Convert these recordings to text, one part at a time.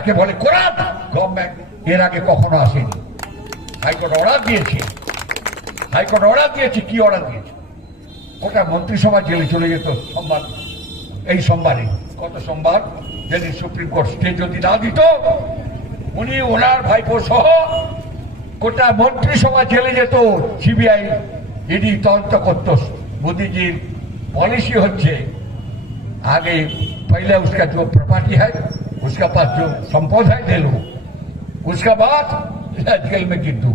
যাকে বলে কোরআন গভর্নমেন্ট এর আগে কখনো আসেনি হাইকোর্ট অর্ডার দিয়েছে হাইকোর্ট অর্ডার দিয়েছে কি অর্ডার দিয়েছে ওটা মন্ত্রিসভা জেলে চলে যেত সোমবার এই সোমবারে কত সোমবার যেদিন সুপ্রিম কোর্ট স্টে যদি না দিত উনি ওনার ভাইপো সহ গোটা মন্ত্রিসভা জেলে যেত সিবিআই ইডি তদন্ত করত মোদীজির पॉलिसी হচ্ছে आगे पहले उसका जो प्रॉपर्टी है उसका पास जो संपद है दे लो उसका बाद जेल में কিন্তু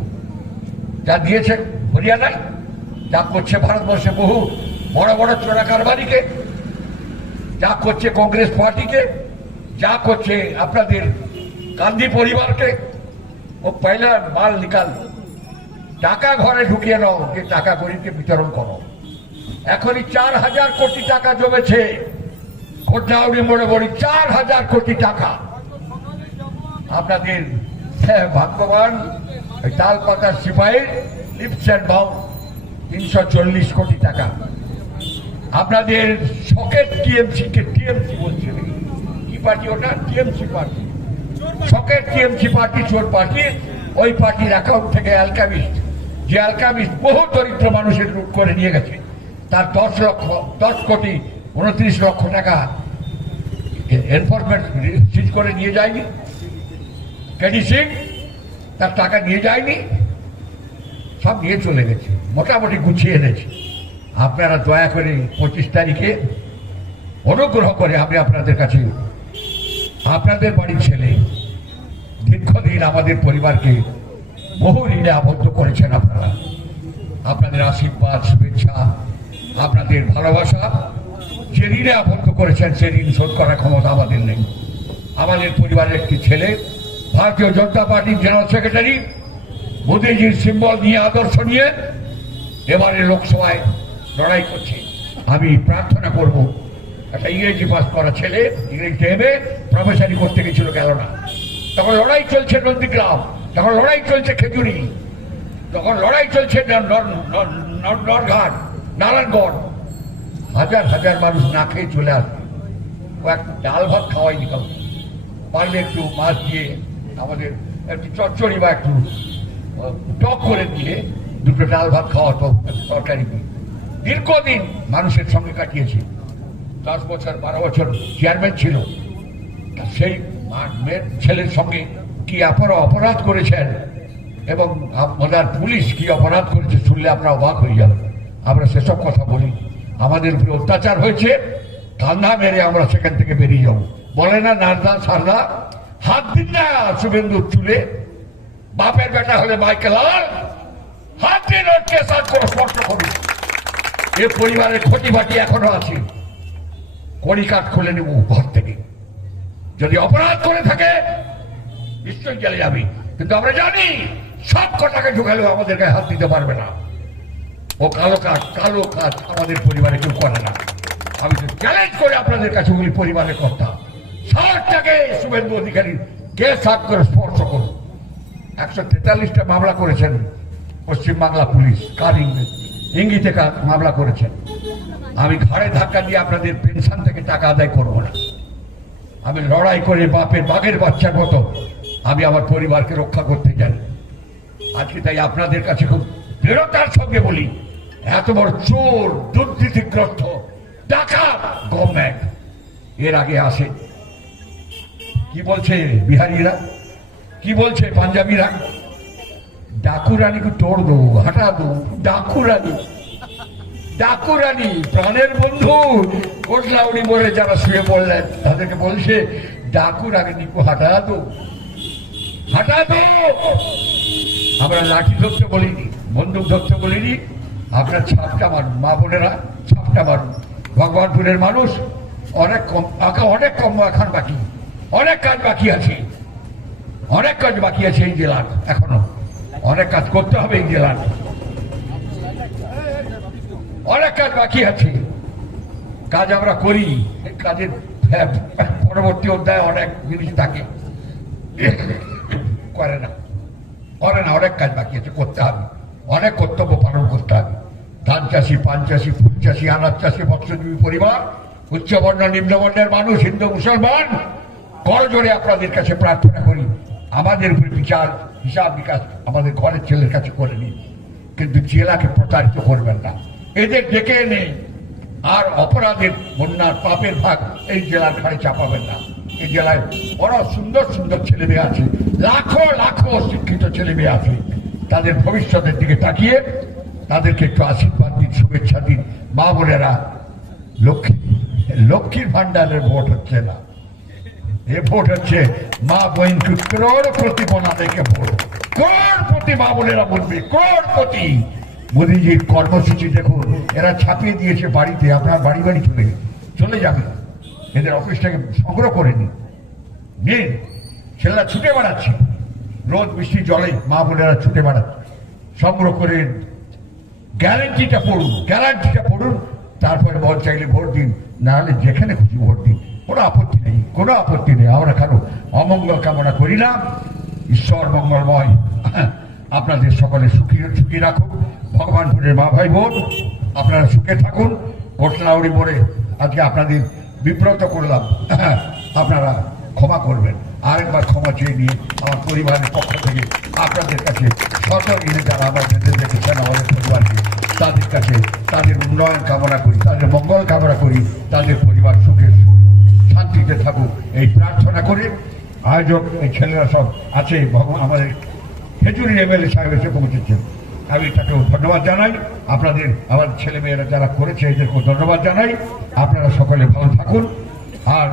যা দিয়েছে হরিয়ানায় যা করছে ভারতবর্ষে বহু বড় বড় চোরা কারবারিকে যা করছে কংগ্রেস পার্টিকে যা করছে আপনাদের গান্ধী পরিবারকে ও পয়লা মাল নিকাল টাকা ঘরে ঢুকিয়ে নাও যে টাকা গরিবকে বিতরণ করো এখনই চার হাজার কোটি টাকা জমেছে কোটাউড়ি মোড়ে বড়ি চার হাজার কোটি টাকা। আপনাদের হ্যাঁ, ভাগ্যবান তাল পাতার সিপাহীর লিপস অ্যান্ড বাউন্ড তিনশো চল্লিশ কোটি টাকা। আপনাদের সকেট টিএমসি কে টিএমসি বলছে। কি পার্টি ওটা? TMC party. Socket TMC party চোর পার্টি ওই পার্টির অ্যাকাউন্ট থেকে অ্যালকামিস্ট যে অ্যালকামিস্ট বহু দরিদ্র মানুষের লুট করে নিয়ে গেছে। তার দশ লক্ষ দশ কোটি উনত্রিশ লক্ষ টাকা এনফোর্সমেন্ট সিজ করে নিয়ে যায়নি। কেডি সিং তার টাকা নিয়ে যায়নি। সব নিয়ে চলে গেছে। মোটামুটি গুছিয়ে এনেছে। আপনারা দয়া করে পঁচিশ তারিখে অনুগ্রহ করে আমি আপনাদের কাছে, আপনাদের বাড়ির ছেলে, দীর্ঘদিন আমাদের পরিবারকে বহু ঋণে আবদ্ধ করেছেন আপনারা। আপনাদের আশীর্বাদ, শুভেচ্ছা, আপনাদের ভালোবাসা যে ঋণে আবদ্ধ করেছেন সে ঋণ শোধ করার ক্ষমতা আমাদের নেই। আমাদের পরিবারের একটি ছেলে, ভারতীয় জনতা পার্টির জেনারেল সেক্রেটারি মোদীজির সিম্বল নিয়ে আদর্শ নিয়ে এবারে লোকসভায় লড়াই করছে। আমি প্রার্থনা করব, একটা ইংরেজি পাস করা ছেলে ইংরেজিতে এমএ প্রফেসরি করতে গেছিল, গেল না। তখন লড়াই চলছে নন্দীগ্রাম তখন লড়াই চলছে খেজুরি, তখন লড়াই চলছে নরঘাট, নারায়ণগড়। হাজার হাজার মানুষ না খেয়ে চলে আসবে এক ডাল ভাত খাওয়াইনি কাউকে। পারলে একটু মাছ দিয়ে আমাদের একটু চচ্চড়ি বা একটু টক করে দিয়ে দুটো ডাল ভাত খাওয়াতো তরকারি দীর্ঘদিন মানুষের সঙ্গে কাটিয়েছে। দশ বছর, বারো বছর চেয়ারম্যান ছিল। সেই মেয়ের ছেলের সঙ্গে কি আপনারা অপরাধ করেছেন? এবং আমাদের পুলিশ কি অপরাধ করেছে শুনলে আপনারা অবাক হয়ে যাবেন আমরা সেসব কথা বলি আমাদের উপরে অত্যাচার হয়েছে কান্না মেরে আমরা সেখান থেকে বেরিয়ে যাব। বলে না নারদা, সারদা, হাত দিন না শুভেন্দুর চুলে। বাপের বেটা হলে মাইকেল আর হাত দিন ওর পরিবারের ক্ষতি বাটি এখনও আছে। কড়ি কাঠ খুলে নেব ঘর থেকে। যদি অপরাধ করে থাকে, নিশ্চয়ই চলে যাবে। কিন্তু আমরা জানি, সব কটাকে ঢুকালেও আমাদের গায়ে হাত দিতে পারবে না। ও কালো কাজ কালো কাজ আমাদের পরিবারে কেউ করে না। আমি তো চ্যালেঞ্জ করে আপনাদের কাছে বলি, পরিবারের কথা সাহসটাকে শুভেন্দু অধিকারী কে সাত করে স্পর্শ করুন। একশো তেতাল্লিশটা মামলা করেছেন পশ্চিমবাংলা পুলিশ, কার ইঙ্গিতে মামলা করেছেন? আমি ঘাড়ে ধাক্কা দিয়ে আপনাদের পেনশন থেকে টাকা আদায় করব না। আমি লড়াই করে বাপের বাঘের বাচ্চার মতো আমি আমার পরিবারকে রক্ষা করতে জানি। আজকে তাই আপনাদের কাছে খুব দৃঢ়তার সঙ্গে বলি এত বড় চোর, দুর্নীতিগ্রস্ত টাকা গভর্নমেন্ট এর আগে আসে। কি বলছে বিহারিরা? কি বলছে পাঞ্জাবিরা? ডাকু রানীকে তোড় দেবো, হাঁটা দেবো, ডাকু রানী। ডাকু রানী, প্রাণের বন্ধু। কোটলাউড়ি মোড়ে যারা শুয়ে পড়লেন, তাদেরকে বলছে, ডাকু রানীকে হাঁটা দো হাঁটা দো আমরা লাঠি ধরতে বলিনি, বন্দুক ধরতে বলিনি। আপনার ছাপটা মারুন মা বোনেরা, ছাপটা মারুন ভগবানপুরের মানুষ, অনেক কম অনেক কম এখন বাকি। অনেক কাজ বাকি আছে। অনেক কাজ বাকি আছে এই জেলার, এখনও। অনেক কাজ করতে হবে এই জেলার। অনেক কাজ বাকি আছে। কাজ আমরা করি। কাজের পরবর্তী অধ্যায়ে অনেক জিনিস থাকে। করে না। করে না, অনেক কাজ বাকি আছে, করতে হবে। অনেক কর্তব্য পালন করতে হবে ধান চাষি পান চাষি ফুল চাষি আনাজ চাষি মৎস্যজীবী পরিবার উচ্চবর্ণ নিম্নবর্ণের মানুষ, হিন্দু, মুসলমান করজোরে আপনাদের কাছে প্রার্থনা করি। আমাদের উপরে বিচার, হিসাব বিকাশ আমাদের ঘরের ছেলের কাছে করে নিন। কিন্তু জেলাকে প্রতারিত করবেন না। এদের ডেকে এনে আর অপরাধের বন্যার পাপের ভাগ এই জেলার ঘাড়ে চাপাবেন না। এই জেলায় বড় সুন্দর সুন্দর ছেলে মেয়ে আছে। লাখো লাখো শিক্ষিত ছেলে মেয়ে আছে। তাদের ভবিষ্যতের দিকে তাকিয়ে তাদেরকে একটু আশীর্বাদ দিন, শুভেচ্ছা দিন। মা বোনেরা, লক্ষ্মী, লক্ষ্মীর ভান্ডারের ভোট হচ্ছে না। এ ভোট হচ্ছে মা বইনকে করোড় প্রতি বনা ভোট। করোড় প্রতি মা বোনেরা বলবে করোড় প্রতি মোদীজির কর্মসূচি দেখুন, এরা ছাপিয়ে দিয়েছে বাড়িতে, আপনার বাড়ি বাড়ি চলে চলে যাবে। এদের অফিসটাকে সংগ্রহ করে নিন। নিন ছেলেরা ছুটে বেড়াচ্ছে। রোদ, বৃষ্টি, জলে মা বোনেরা ছুটে বেড়াচ্ছে। সংগ্রহ করে গ্যারান্টিটা পড়ুন গ্যারান্টিটা পড়ুন, তারপরে বল চাইলে ভোট দিন না হলে যেখানে খুশি ভোট দিন। কোনো আপত্তি নেই, কোনো আপত্তি নেই, আমরা কারও অমঙ্গল কামনা করি না? ঈশ্বর মঙ্গলময়। আপনাদের সকলে সুখী সুখী রাখুন ভগবানপুরের মা ভাই বোন, আপনারা সুখে থাকুন, কোটলাউড়ি মোড়ে আজকে আপনাদের বিব্রত করলাম। আপনারা ক্ষমা করবেন। আরেকবার ক্ষমা চেয়ে নিয়ে আমার পরিবারের পক্ষ থেকে আপনাদের কাছে ঋণে যারা আমার বেঁধে রেখেছেন আমাদের পরিবারকে, তাদের কাছে তাদের উন্নয়ন কামনা করি, তাদের মঙ্গল কামনা করি, তাদের পরিবার সুখে শান্তিতে থাকুক, এই প্রার্থনা করে আয়োজক, এই ছেলেরা সব আছে, ভগবান আমাদের খেজুরি এমএলএ সাহেব এসে পৌঁছেছেন। আমি তাকেও ধন্যবাদ জানাই। আপনাদের, আমার ছেলেমেয়েরা যারা করেছে, এদেরকেও ধন্যবাদ জানাই। আপনারা সকলে ভালো থাকুন। আর